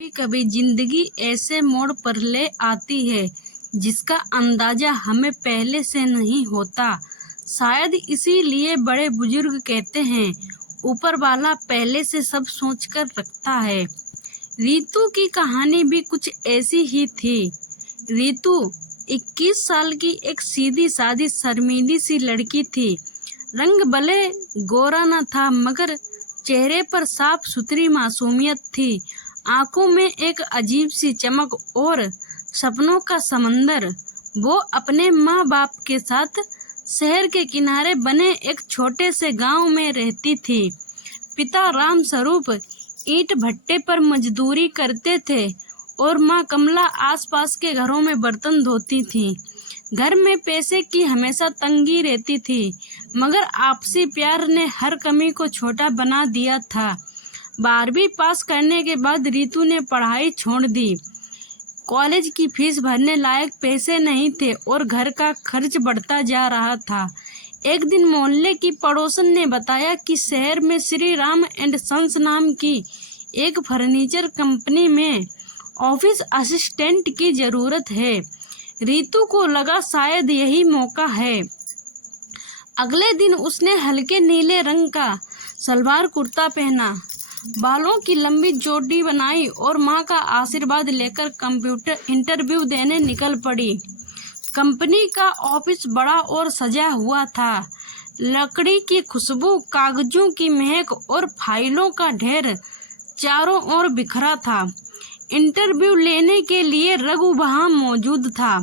कभी कभी जिंदगी ऐसे मोड़ पर ले आती है जिसका अंदाजा हमें पहले से नहीं होता। शायद इसीलिए बड़े बुजुर्ग कहते हैं, ऊपर वाला पहले से सब सोच कर रखता है। रीतू की कहानी भी कुछ ऐसी ही थी। रीतू 21 साल की एक सीधी सादी शर्मीली सी लड़की थी। रंग भले गोरा न था, मगर चेहरे पर साफ सुथरी मासूमियत थी। आंखों में एक अजीब सी चमक और सपनों का समंदर। वो अपने माँ बाप के साथ शहर के किनारे बने एक छोटे से गांव में रहती थी। पिता राम स्वरूप ईंट भट्टे पर मजदूरी करते थे और माँ कमला आसपास के घरों में बर्तन धोती थी। घर में पैसे की हमेशा तंगी रहती थी, मगर आपसी प्यार ने हर कमी को छोटा बना दिया था। 12वीं पास करने के बाद रीतू ने पढ़ाई छोड़ दी। कॉलेज की फीस भरने लायक पैसे नहीं थे और घर का खर्च बढ़ता जा रहा था। एक दिन मोहल्ले की पड़ोसन ने बताया कि शहर में श्री राम एंड सन्स नाम की एक फर्नीचर कंपनी में ऑफिस असिस्टेंट की जरूरत है। रीतू को लगा शायद यही मौका है। अगले दिन उसने हल्के नीले रंग का सलवार कुर्ता पहना, बालों की लंबी चोटी बनाई और माँ का आशीर्वाद लेकर कंप्यूटर इंटरव्यू देने निकल पड़ी। कंपनी का ऑफिस बड़ा और सजा हुआ था। लकड़ी की खुशबू, कागजों की महक और फाइलों का ढेर चारों ओर बिखरा था। इंटरव्यू लेने के लिए रघु वहां मौजूद था।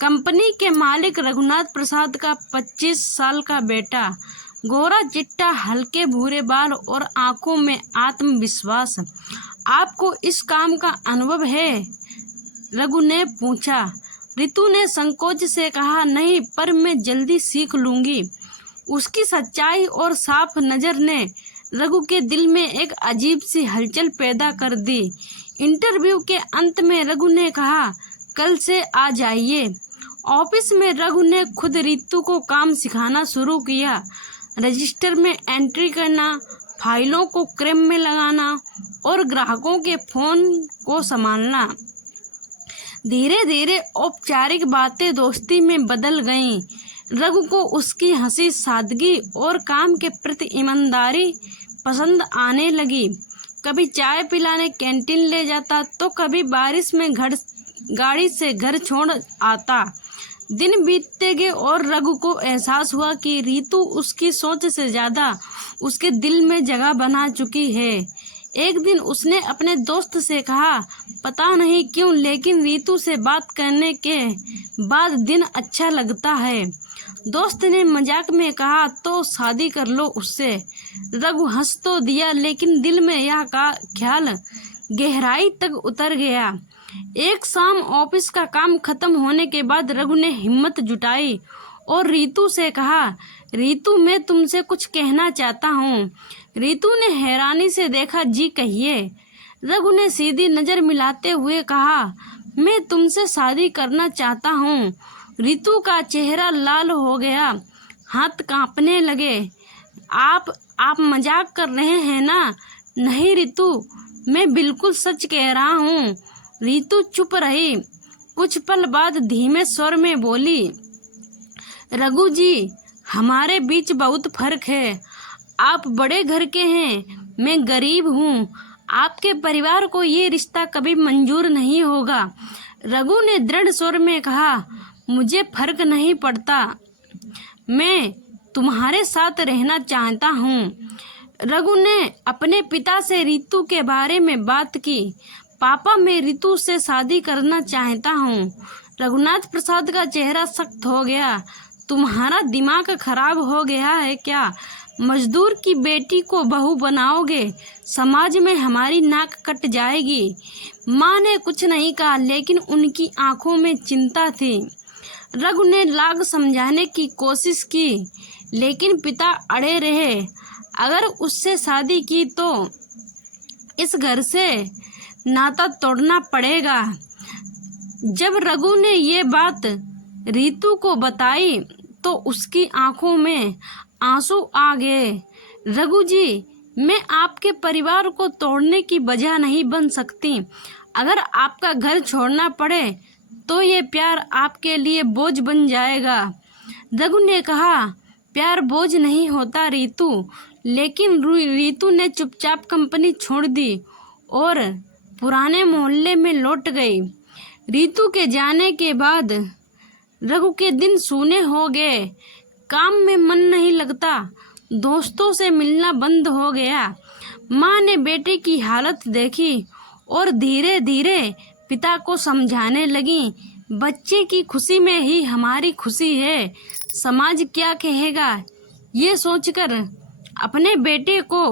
कंपनी के मालिक रघुनाथ प्रसाद का 25 साल का बेटा, गोरा चिट्टा, हल्के भूरे बाल और आंखों में आत्मविश्वास। आपको इस काम का अनुभव है? रघु ने पूछा। ऋतु ने संकोच से कहा, नहीं, पर मैं जल्दी सीख लूंगी। उसकी सच्चाई और साफ नजर ने रघु के दिल में एक अजीब सी हलचल पैदा कर दी। इंटरव्यू के अंत में रघु ने कहा, कल से आ जाइए। ऑफिस में रघु ने खुद ऋतु को काम सिखाना शुरू किया। रजिस्टर में एंट्री करना, फाइलों को क्रम में लगाना और ग्राहकों के फोन को संभालना। धीरे धीरे औपचारिक बातें दोस्ती में बदल गईं। रघु को उसकी हंसी, सादगी और काम के प्रति ईमानदारी पसंद आने लगी। कभी चाय पिलाने कैंटीन ले जाता तो कभी बारिश में गाड़ी से घर छोड़ आता। दिन बीतते गए और रघु को एहसास हुआ कि रीतु उसकी सोच से ज्यादा उसके दिल में जगह बना चुकी है। एक दिन उसने अपने दोस्त से कहा, पता नहीं क्यों, लेकिन रीतु से बात करने के बाद दिन अच्छा लगता है। दोस्त ने मजाक में कहा, तो शादी कर लो उससे। रघु हंस तो दिया, लेकिन दिल में यह ख्याल गहराई तक उतर गया। एक शाम ऑफिस का काम खत्म होने के बाद रघु ने हिम्मत जुटाई और रीतु से कहा, रीतु, मैं तुमसे कुछ कहना चाहता हूँ। रीतु ने हैरानी से देखा। जी कहिए। रघु ने सीधी नजर मिलाते हुए कहा, मैं तुमसे शादी करना चाहता हूँ। रीतु का चेहरा लाल हो गया, हाथ कांपने लगे। आप मजाक कर रहे हैं ना? नहीं रीतु, मैं बिल्कुल सच कह रहा हूँ। रीतु चुप रही। कुछ पल बाद धीमे स्वर में बोली, रघु जी, हमारे बीच बहुत फर्क है। आप बड़े घर के हैं, मैं गरीब हूँ। आपके परिवार को ये रिश्ता कभी मंजूर नहीं होगा। रघु ने दृढ़ स्वर में कहा, मुझे फर्क नहीं पड़ता, मैं तुम्हारे साथ रहना चाहता हूँ। रघु ने अपने पिता से रीतु के बारे में बात की। पापा, मैं रीतु से शादी करना चाहता हूँ। रघुनाथ प्रसाद का चेहरा सख्त हो गया। तुम्हारा दिमाग खराब हो गया है क्या? मजदूर की बेटी को बहू बनाओगे? समाज में हमारी नाक कट जाएगी। माँ ने कुछ नहीं कहा, लेकिन उनकी आंखों में चिंता थी। रघु ने लाग समझाने की कोशिश की, लेकिन पिता अड़े रहे। अगर उससे शादी की तो इस घर से नाता तोड़ना पड़ेगा। जब रघु ने ये बात रीतु को बताई तो उसकी आंखों में आंसू आ गए। रघु जी, मैं आपके परिवार को तोड़ने की वजह नहीं बन सकती। अगर आपका घर छोड़ना पड़े तो ये प्यार आपके लिए बोझ बन जाएगा। रघु ने कहा, प्यार बोझ नहीं होता रीतू। लेकिन रीतू ने चुपचाप कंपनी छोड़ दी और पुराने मोहल्ले में लौट गई। रीतू के जाने के बाद रघु के दिन सूने हो गए। काम में मन नहीं लगता, दोस्तों से मिलना बंद हो गया। माँ ने बेटे की हालत देखी और धीरे धीरे पिता को समझाने लगी, बच्चे की खुशी में ही हमारी खुशी है। समाज क्या कहेगा, ये सोचकर अपने बेटे को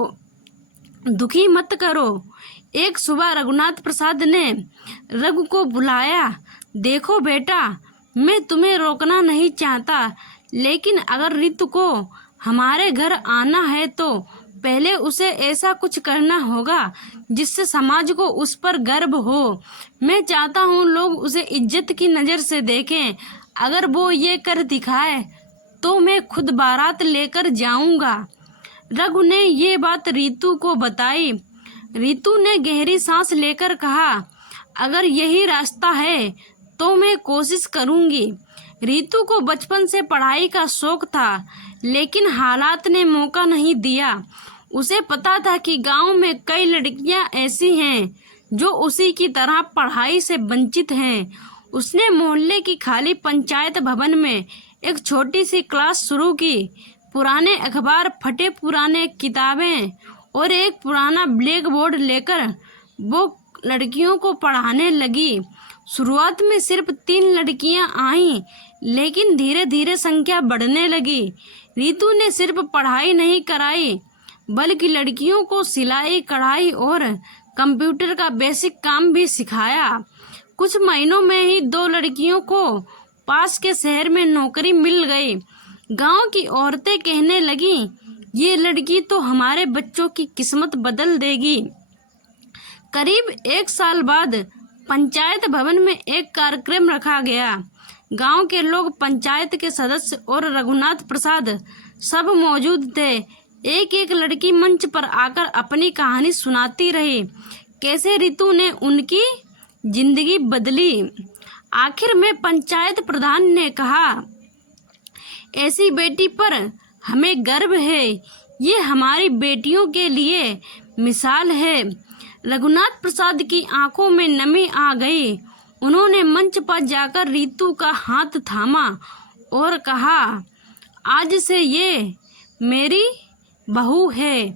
दुखी मत करो। एक सुबह रघुनाथ प्रसाद ने रघु को बुलाया। देखो बेटा, मैं तुम्हें रोकना नहीं चाहता, लेकिन अगर ऋतु को हमारे घर आना है तो पहले उसे ऐसा कुछ करना होगा जिससे समाज को उस पर गर्व हो। मैं चाहता हूँ लोग उसे इज्जत की नज़र से देखें। अगर वो ये कर दिखाए तो मैं खुद बारात लेकर जाऊंगा। रघु ने ये बात रीतू को बताई। रीतू ने गहरी सांस लेकर कहा, अगर यही रास्ता है तो मैं कोशिश करूंगी। रीतू को बचपन से पढ़ाई का शौक था, लेकिन हालात ने मौका नहीं दिया। उसे पता था कि गांव में कई लड़कियां ऐसी हैं जो उसी की तरह पढ़ाई से वंचित हैं। उसने मोहल्ले की खाली पंचायत भवन में एक छोटी सी क्लास शुरू की। पुराने अखबार, फटे पुराने किताबें और एक पुराना ब्लैक बोर्ड लेकर वो लड़कियों को पढ़ाने लगी। शुरुआत में सिर्फ 3 लड़कियां आईं, लेकिन धीरे धीरे संख्या बढ़ने लगी। रीतू ने सिर्फ पढ़ाई नहीं कराई, बल्कि लड़कियों को सिलाई, कढ़ाई और कंप्यूटर का बेसिक काम भी सिखाया। कुछ महीनों में ही 2 लड़कियों को पास के शहर में नौकरी मिल गई। गांव की औरतें कहने लगीं, ये लड़की तो हमारे बच्चों की किस्मत बदल देगी। करीब 1 साल बाद पंचायत भवन में एक कार्यक्रम रखा गया। गांव के लोग, पंचायत के सदस्य और रघुनाथ प्रसाद सब मौजूद थे। एक एक लड़की मंच पर आकर अपनी कहानी सुनाती रही, कैसे ऋतु ने उनकी जिंदगी बदली। आखिर में पंचायत प्रधान ने कहा, ऐसी बेटी पर हमें गर्व है, ये हमारी बेटियों के लिए मिसाल है। रघुनाथ प्रसाद की आंखों में नमी आ गई। उन्होंने मंच पर जाकर रीतू का हाथ थामा और कहा, आज से ये मेरी बहू है।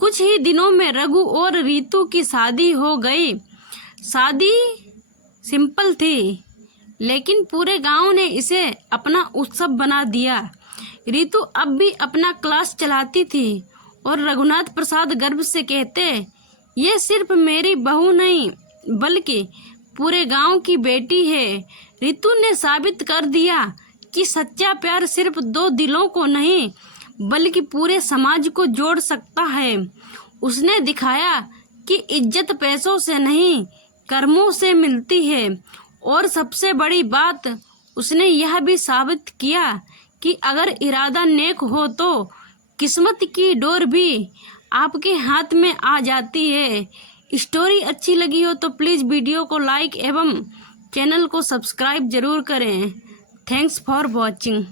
कुछ ही दिनों में रघु और रीतू की शादी हो गई। शादी सिंपल थी, लेकिन पूरे गांव ने इसे अपना उत्सव बना दिया। रीतू अब भी अपना क्लास चलाती थी और रघुनाथ प्रसाद गर्व से कहते, ये सिर्फ मेरी बहू नहीं, बल्कि पूरे गांव की बेटी है। रीतू ने साबित कर दिया कि सच्चा प्यार सिर्फ 2 दिलों को नहीं, बल्कि पूरे समाज को जोड़ सकता है। उसने दिखाया कि इज्जत पैसों से नहीं, कर्मों से मिलती है। और सबसे बड़ी बात, उसने यह भी साबित किया कि अगर इरादा नेक हो तो किस्मत की डोर भी आपके हाथ में आ जाती है। स्टोरी अच्छी लगी हो तो प्लीज़ वीडियो को लाइक एवं चैनल को सब्सक्राइब जरूर करें। Thanks for watching.